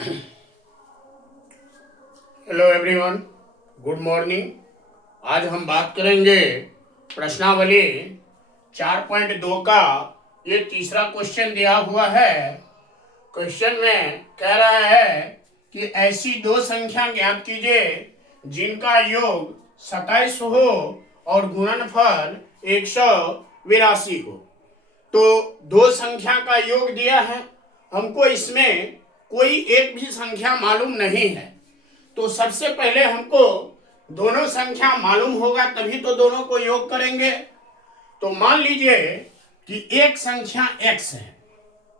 Hello everyone, good morning. आज हम बात करेंगे प्रश्नावली 4.2 का। ये तीसरा क्वेश्चन दिया हुआ है। क्वेश्चन में कह रहा है कि ऐसी दो संख्या ज्ञात कीजिए जिनका योग 27 हो और गुणनफल 182 हो। तो दो संख्या का योग दिया है, हमको इसमें कोई एक भी संख्या मालूम नहीं है। तो सबसे पहले हमको दोनों संख्या मालूम होगा तभी तो दोनों को योग करेंगे। तो मान लीजिए कि एक संख्या x है,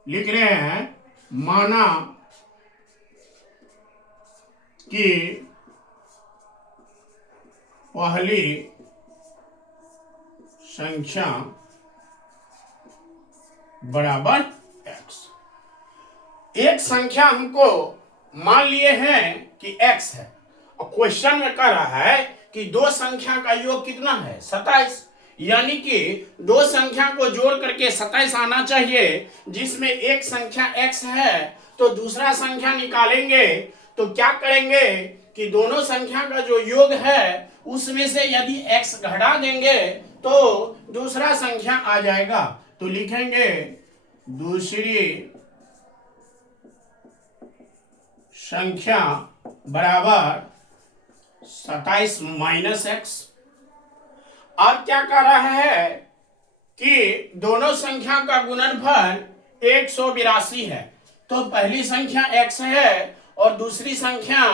लिख रहे हैं माना कि पहली संख्या बराबर x। एक संख्या हमको मान लिए हैं कि x है और क्वेश्चन में कह रहा है कि दो संख्या का योग कितना है, 27। यानी कि दो संख्या को जोड़ करके 27 आना चाहिए, जिसमें एक संख्या x है। तो दूसरा संख्या निकालेंगे तो क्या करेंगे कि दोनों संख्या का जो योग है उसमें से यदि x घटा देंगे तो दूसरा संख्या आ जाएगा। तो लिखेंगे दूसरी संख्या बराबर 27 माइनस x। अब क्या कर रहा है कि दोनों संख्या का गुणनफल 182 है। तो पहली संख्या x है और दूसरी संख्या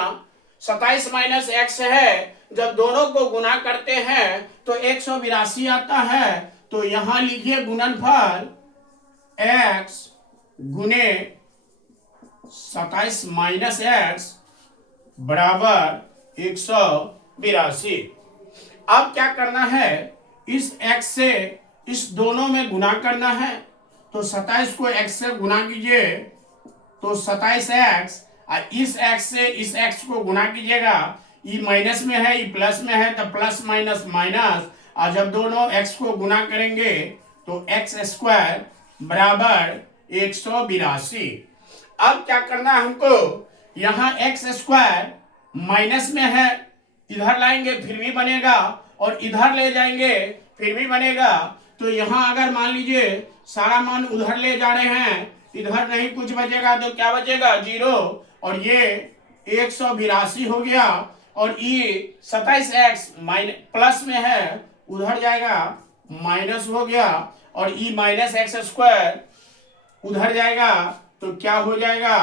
27 माइनस x है। जब दोनों को गुणा करते हैं तो 182 आता है। तो यहां लिखिए गुणनफल x गुने 27 माइनस x बराबर 182। अब क्या करना है, इस x से इस दोनों में गुना करना है। तो 27 को x से गुना कीजिए तो 27x, और इस x से इस x को गुना कीजिएगा। ये माइनस में है, ये प्लस में है, तो प्लस माइनस माइनस। और जब दोनों x को गुना करेंगे तो x स्क्वायर बराबर 182। अब क्या करना है हमको, यहाँ एक्स स्क्वायर माइनस में है, इधर लाएंगे फिर भी बनेगा, और इधर ले जाएंगे फिर भी बनेगा। तो यहाँ अगर मान लीजिए सारा मान उधर ले जा रहे हैं, इधर नहीं कुछ बचेगा तो क्या बचेगा, 0। और ये 182 हो गया। और ये 27x प्लस में है, उधर जाएगा माइनस हो गया। और ई माइनस एक्स स्क्वायर उधर जाएगा तो क्या हो जाएगा,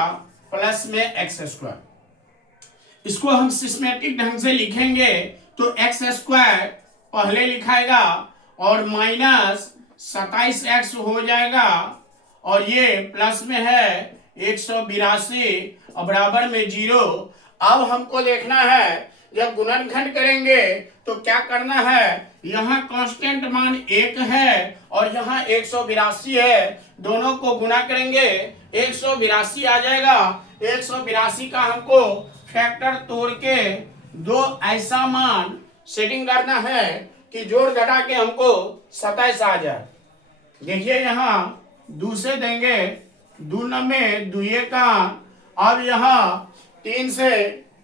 प्लस में एक्स स्क्वायर। इसको हम सिस्टेमेटिक ढंग से लिखेंगे तो एक्स स्क्वायर पहले लिखाएगा और माइनस 27x हो जाएगा, और ये प्लस में है 182 और बराबर में 0। अब हमको देखना है जब गुणनखंड करेंगे तो क्या करना है, यहाँ कांस्टेंट मान 1 है और यहाँ 182 है। दोनों को गुना करेंगे 182 आ जाएगा। 182 का हमको फैक्टर तोड़ के दो ऐसा मान सेटिंग करना है कि जोड़ घटा के हमको 27 आ जाए। देखिए यहाँ दूसरे देंगे, दूना में दुए का। अब यहाँ 3 से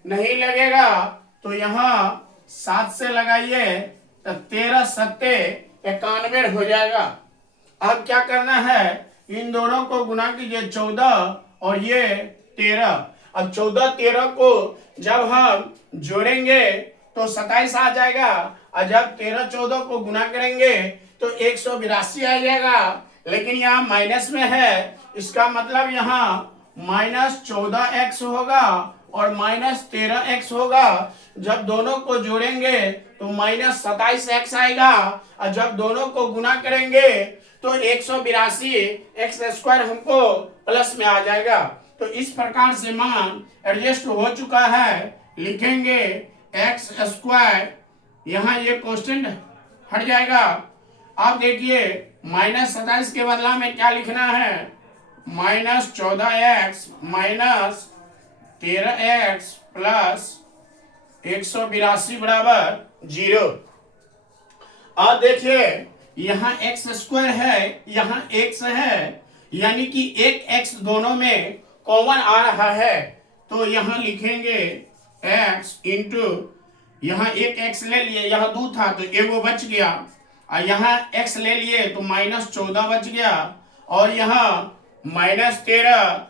नहीं लगेगा तो यहाँ 7 से लगाइए तो 13 सत्ते 91 हो जाएगा। अब क्या करना है, इन दोनों को गुना कीजिए 14 और ये 13। अब 14 13 को जब हम जोड़ेंगे तो 27 आ जाएगा, और जब 13 14 को गुना करेंगे तो 182 आ जाएगा। लेकिन यहाँ माइनस में है, इसका मतलब यहाँ माइनस 14x होगा और माइनस 13x होगा। जब दोनों को जोड़ेंगे तो माइनस 27x आएगा, और जब दोनों को गुना करेंगे तो 182 एक्स स्क्वायर हमको प्लस में आ जाएगा। तो इस प्रकार से मान एडजस्ट हो चुका है। लिखेंगे एक्स स्क्वायर, यहाँ ये कांस्टेंट हट जाएगा। अब देखिए माइनस 27 के बदला में क्या लिखना है, minus 14x minus 13x plus 182 बराबर 0। अब देखिए यहाँ एक्स स्क्वायर है, यहाँ x है, यानी कि एक x दोनों में कॉमन आ रहा है। तो यहाँ लिखेंगे x इंटू, यहाँ एक x ले लिए, यहाँ 2 था तो एगो बच गया, और यहाँ x ले लिए तो -14 बच गया, और यहाँ -13।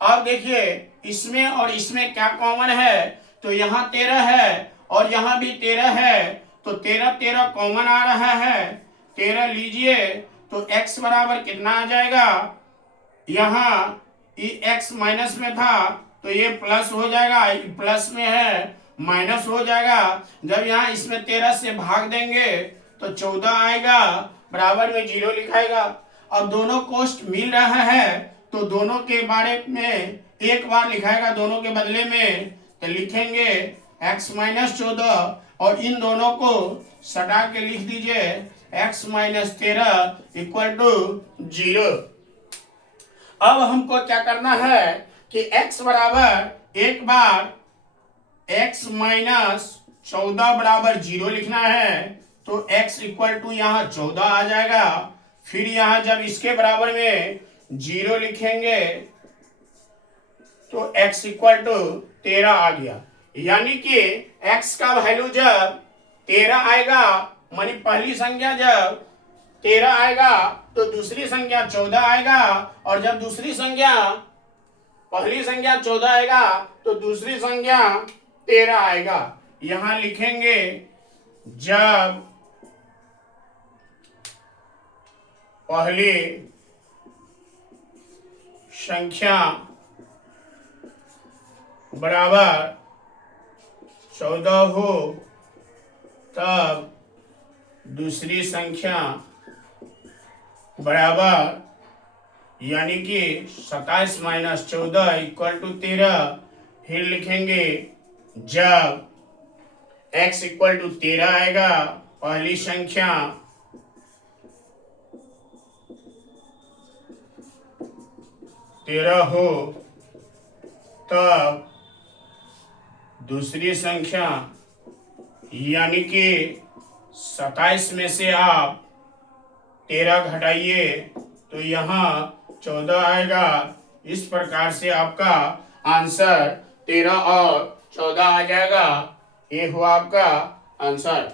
अब देखिए इसमें और इसमें क्या कॉमन है, तो यहाँ 13 है और यहाँ भी 13 है, तो 13 13 कॉमन आ रहा है, 13 लीजिए तो x बराबर कितना आ जाएगा, यहाँ x माइनस में था तो ये प्लस हो जाएगा, प्लस में है माइनस हो जाएगा। जब यहाँ इसमें 13 से भाग देंगे तो 14 आएगा, बराबर में 0 लिखाएगा। अब दोनों कोष्ट मिल रहा है तो दोनों के बारे में एक बार लिखाएगा, दोनों के बदले में तो लिखेंगे x माइनस 14 और इन दोनों को सटा के लिख दीजिए x माइनस 13 इक्वल टू 0। अब हमको क्या करना है कि x बराबर एक बार x माइनस 14 बराबर 0 लिखना है, तो x इक्वल टू यहाँ 14 आ जाएगा। फिर यहाँ जब इसके बराबर में 0 लिखेंगे तो x इक्वल टू 13 आ गया। यानी कि x का वैल्यू जब 13 आएगा, मानी पहली संख्या जब 13 आएगा तो दूसरी संख्या 14 आएगा, और जब दूसरी संख्या पहली संख्या 14 आएगा तो दूसरी संख्या 13 आएगा। यहां लिखेंगे जब पहली संख्या बराबर 14 हो तब दूसरी संख्या बराबर, यानी कि 27 माइनस 14 इक्वल टू 13। फिर लिखेंगे जब x इक्वल टू 13 आएगा, पहली संख्या तेरह हो तब दूसरी संख्या, यानी कि 27 में से आप 13 घटाइए तो यहाँ 14 आएगा। इस प्रकार से आपका आंसर 13 और 14 आ जाएगा। ये हुआ आपका आंसर।